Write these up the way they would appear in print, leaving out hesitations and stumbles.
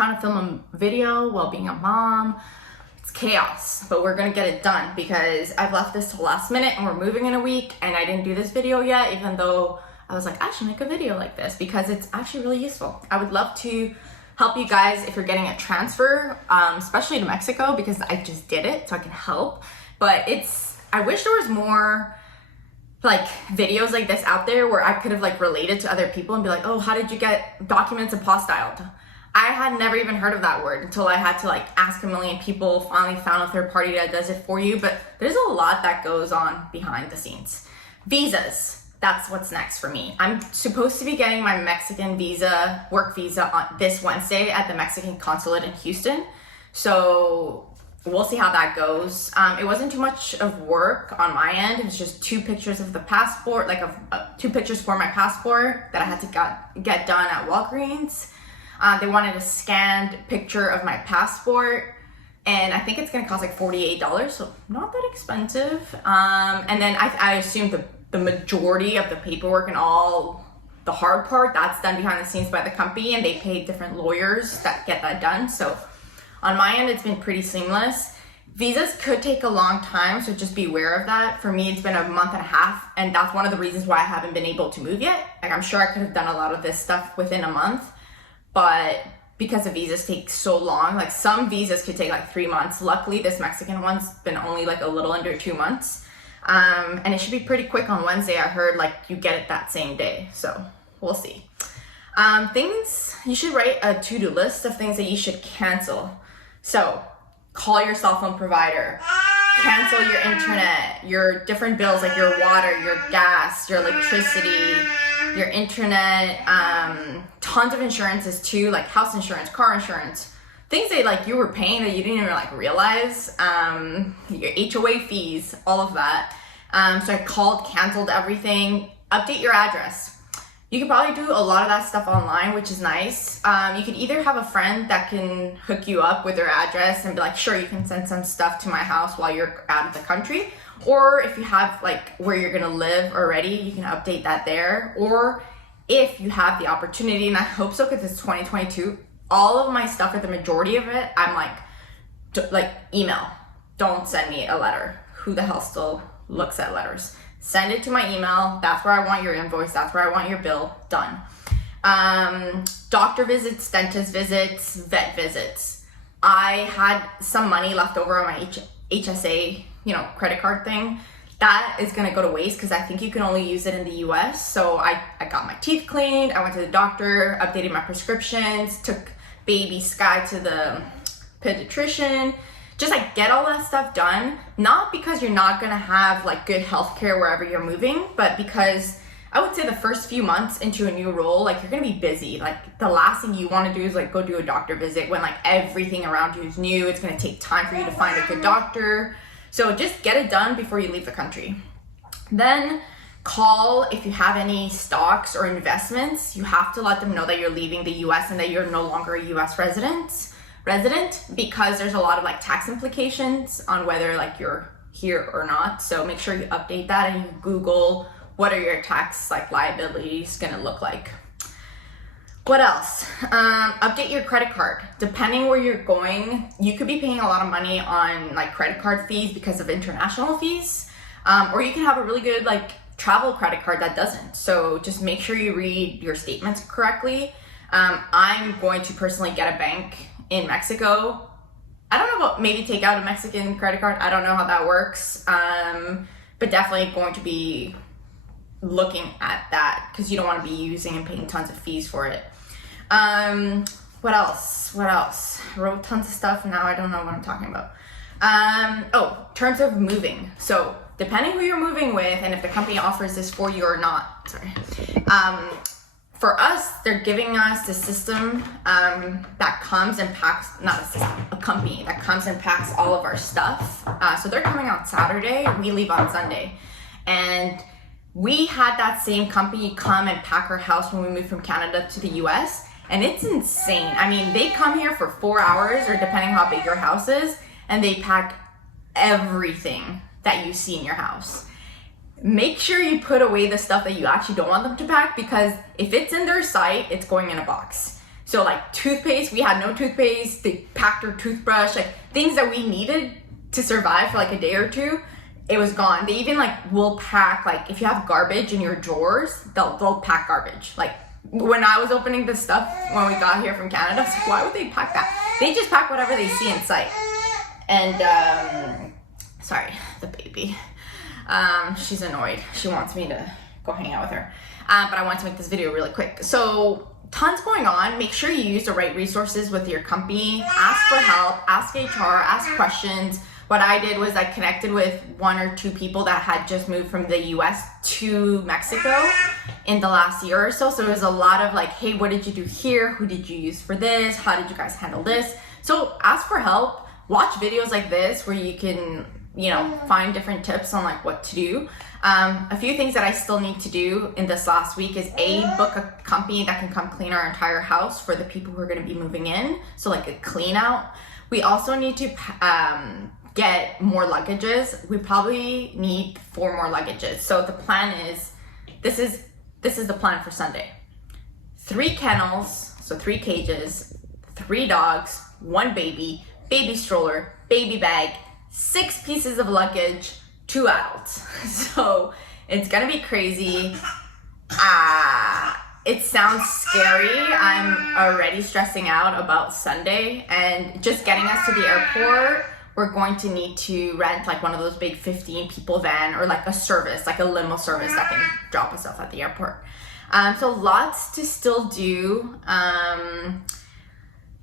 trying to film a video while being a mom. It's chaos, but we're gonna get it done because I've left this till last minute and we're moving in a week and I didn't do this video yet, even though I was like, I should make a video like this because it's actually really useful. I would love to help you guys if you're getting a transfer, especially to Mexico, because I just did it, so I can help. But I wish there was more like videos like this out there where I could have like related to other people and be like, oh, how did you get documents apostilled? I had never even heard of that word until I had to like ask a million people, finally found a third party that does it for you. But there's a lot that goes on behind the scenes. Visas, that's what's next for me. I'm supposed to be getting my Mexican visa, work visa on this Wednesday at the Mexican consulate in Houston. So we'll see how that goes. It wasn't too much of work on my end. It was just 2 pictures of the passport, like 2 pictures for my passport that I had to get done at Walgreens. They wanted a scanned picture of my passport, and I think it's gonna cost like $48, so not that expensive. And then I assume the majority of the paperwork and all the hard part, that's done behind the scenes by the company, and they pay different lawyers that get that done. So on my end, it's been pretty seamless. Visas could take a long time, so just be aware of that. For me, it's been a month and a half, and that's one of the reasons why I haven't been able to move yet. Like, I'm sure I could have done a lot of this stuff within a month, but because the visas take so long, like some visas could take like 3 months. Luckily, this Mexican one's been only like a little under 2 months. And it should be pretty quick on Wednesday. I heard like you get it that same day, so we'll see. Things, you should write a to-do list of things that you should cancel. So call your cell phone provider, cancel your internet, your different bills like your water, your gas, your electricity, your internet, tons of insurances too, like house insurance, car insurance, things that like you were paying that you didn't even like realize, your HOA fees, all of that. So I called, canceled everything, update your address. You can probably do a lot of that stuff online, which is nice. You could either have a friend that can hook you up with their address and be like, sure, you can send some stuff to my house while you're out of the country. Or if you have like where you're gonna live already, you can update that there. Or if you have the opportunity, and I hope so because it's 2022, all of my stuff, or the majority of it, I'm like email. Don't send me a letter. Who the hell still looks at letters? Send it to my email. That's where I want your invoice. That's where I want your bill. Done. Doctor visits, dentist visits, vet visits. I had some money left over on my HSA, credit card thing. That is gonna go to waste because I think you can only use it in the US. So I got my teeth cleaned. I went to the doctor, updated my prescriptions, took baby Sky to the pediatrician. Just like get all that stuff done, not because you're not gonna have like good healthcare wherever you're moving, but because I would say the first few months into a new role, like you're gonna be busy. Like the last thing you wanna do is like go do a doctor visit when like everything around you is new. It's gonna take time for you to find a good doctor. So just get it done before you leave the country. Then call if you have any stocks or investments. You have to let them know that you're leaving the US and that you're no longer a US resident, because there's a lot of like tax implications on whether like you're here or not. So make sure you update that and you Google what are your tax like liabilities gonna look like. What else? Update your credit card. Depending where you're going, you could be paying a lot of money on like credit card fees because of international fees, or you can have a really good like travel credit card that doesn't. So just make sure you read your statements correctly. I'm going to personally get a bank in Mexico. I don't know about maybe take out a Mexican credit card. I don't know how that works, but definitely going to be looking at that because you don't want to be using and paying tons of fees for it. What else? I wrote tons of stuff and now I don't know what I'm talking about. Terms of moving. So depending who you're moving with and if the company offers this for you or not, for us, they're giving us the system that comes and packs, not a system, a company that comes and packs all of our stuff. So they're coming out Saturday, we leave on Sunday. And we had that same company come and pack our house when we moved from Canada to the US. And it's insane. I mean, they come here for 4 hours, or depending how big your house is, and they pack everything that you see in your house. Make sure you put away the stuff that you actually don't want them to pack, because if it's in their site, it's going in a box. So like toothpaste, we had no toothpaste. They packed our toothbrush, like things that we needed to survive for like a day or two. It was gone. They even like will pack, like if you have garbage in your drawers, they'll pack garbage. Like when I was opening this stuff when we got here from Canada, I was like, why would they pack that? They just pack whatever they see in sight. And sorry, the baby. She's annoyed. She wants me to go hang out with her. But I want to make this video really quick. So tons going on. Make sure you use the right resources with your company. Ask for help, ask HR, ask questions. What I did was I connected with 1 or 2 people that had just moved from the US to Mexico in the last year or so. So it was a lot of like, hey, what did you do here? Who did you use for this? How did you guys handle this? So ask for help. Watch videos like this where you can, you know, find different tips on like what to do. A few things that I still need to do in this last week is book a company that can come clean our entire house for the people who are going to be moving in. So like a clean out. We also need to get more luggages. We probably need 4 more luggages. So the plan is, this is the plan for Sunday. 3 kennels, so 3 cages, 3 dogs, 1 baby, baby stroller, baby bag, 6 pieces of luggage, 2 adults. So it's gonna be crazy. It sounds scary. I'm already stressing out about Sunday, and just getting us to the airport, we're going to need to rent like one of those big 15 people van, or like a service, like a limo service that can drop us off at the airport. So lots to still do.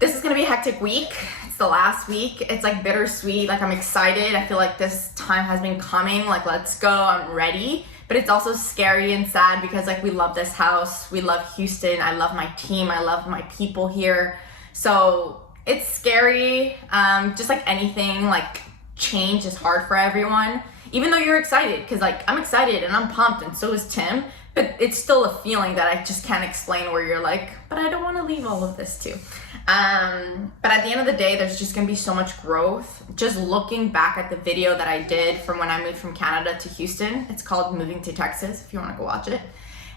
This is gonna be a hectic week. It's the last week. It's like bittersweet. Like I'm excited. I feel like this time has been coming. Like let's go, I'm ready. But it's also scary and sad because like we love this house. We love Houston. I love my team. I love my people here. So it's scary. Just like anything, like change is hard for everyone. Even though you're excited, because like I'm excited and I'm pumped, and so is Tim. But it's still a feeling that I just can't explain, where you're like, but I don't want to leave all of this too. But at the end of the day, there's just gonna be so much growth. Just looking back at the video that I did from when I moved from Canada to Houston, it's called Moving to Texas, if you want to go watch it.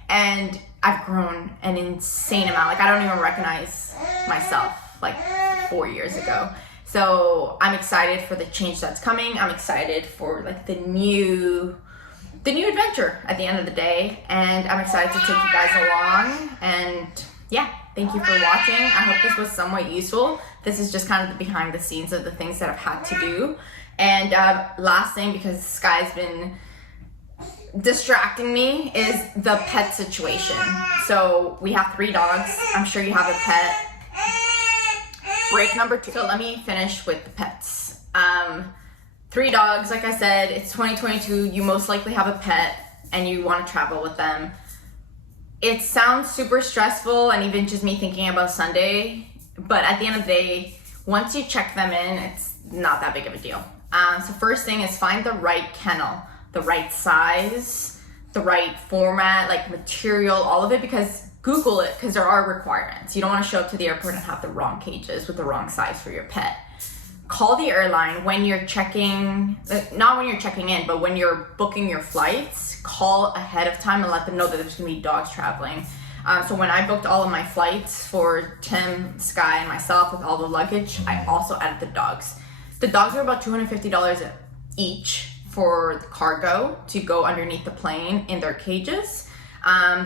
And I've grown an insane amount. Like I don't even recognize myself like 4 years ago. So I'm excited for the change that's coming. I'm excited for like the new adventure at the end of the day, and I'm excited to take you guys along. And yeah, thank you for watching. I hope this was somewhat useful. This is just kind of the behind the scenes of the things that I've had to do. And last thing, because Sky's been distracting me, is the pet situation. So we have 3 dogs. I'm sure you have a pet. Break number 2. So let me finish with the pets. 3 dogs, like I said, it's 2022. You most likely have a pet and you want to travel with them. It sounds super stressful, and even just me thinking about Sunday, but at the end of the day, once you check them in, it's not that big of a deal. So first thing is find the right kennel, the right size, the right format, like material, all of it, because Google it, because there are requirements. You don't want to show up to the airport and have the wrong cages with the wrong size for your pet. Call the airline when you're checking, not when you're checking in, but when you're booking your flights. Call ahead of time and let them know that there's gonna be dogs traveling. So when I booked all of my flights for Tim, Sky, and myself with all the luggage, I also added the dogs. The dogs are about $250 each for the cargo to go underneath the plane in their cages.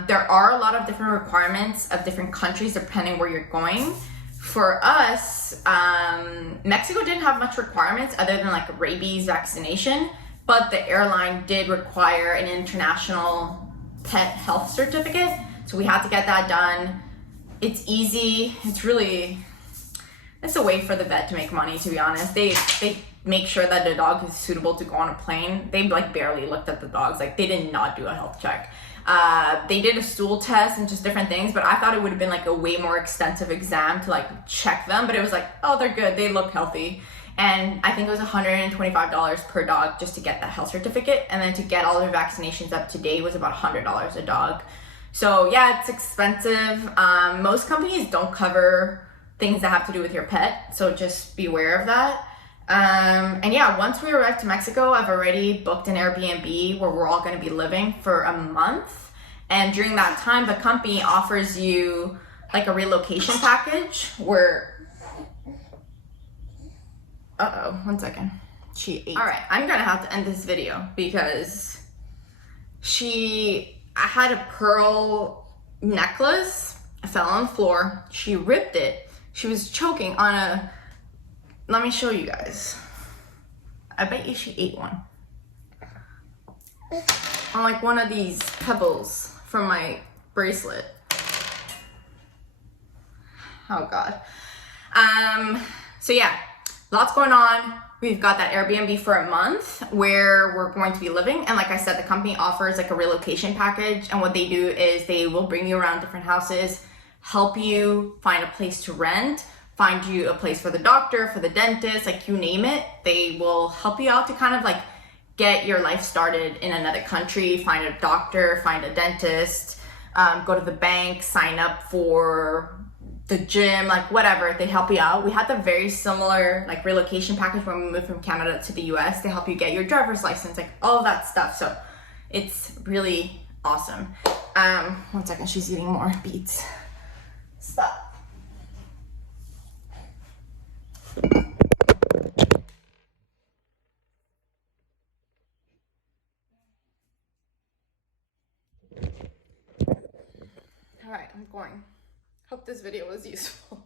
There are a lot of different requirements of different countries depending where you're going. For us, Mexico didn't have much requirements other than like a rabies vaccination, but the airline did require an international pet health certificate. So we had to get that done. It's easy. It's a way for the vet to make money, to be honest. They make sure that the dog is suitable to go on a plane. They like barely looked at the dogs. Like they did not do a health check. They did a stool test and just different things, but I thought it would have been like a way more extensive exam to like check them, but it was like, oh, they're good, they look healthy. And I think it was $125 per dog just to get that health certificate, and then to get all their vaccinations up to date was about $100 a dog. So yeah, it's expensive. Most companies don't cover things that have to do with your pet, so just be aware of that. And yeah, once we arrive to Mexico, I've already booked an Airbnb where we're all going to be living for a month. And during that time, the company offers you like a relocation package where, one second. She ate. All right, I'm gonna have to end this video because I had a pearl necklace. I fell on the floor. She ripped it. She was choking on let me show you guys. I bet you she ate one. On like one of these pebbles from my bracelet. Oh God. So yeah, lots going on. We've got that Airbnb for a month where we're going to be living. And like I said, the company offers like a relocation package. And what they do is they will bring you around different houses, help you find a place to rent, find you a place for the doctor, for the dentist, like you name it. They will help you out to kind of like get your life started in another country, find a doctor, find a dentist, go to the bank, sign up for the gym, like whatever, they help you out. We had the very similar like relocation package when we moved from Canada to the US. They help you get your driver's license, like all of that stuff. So it's really awesome. 1 second, she's eating more beets. Stop. All right, I'm going. Hope this video was useful.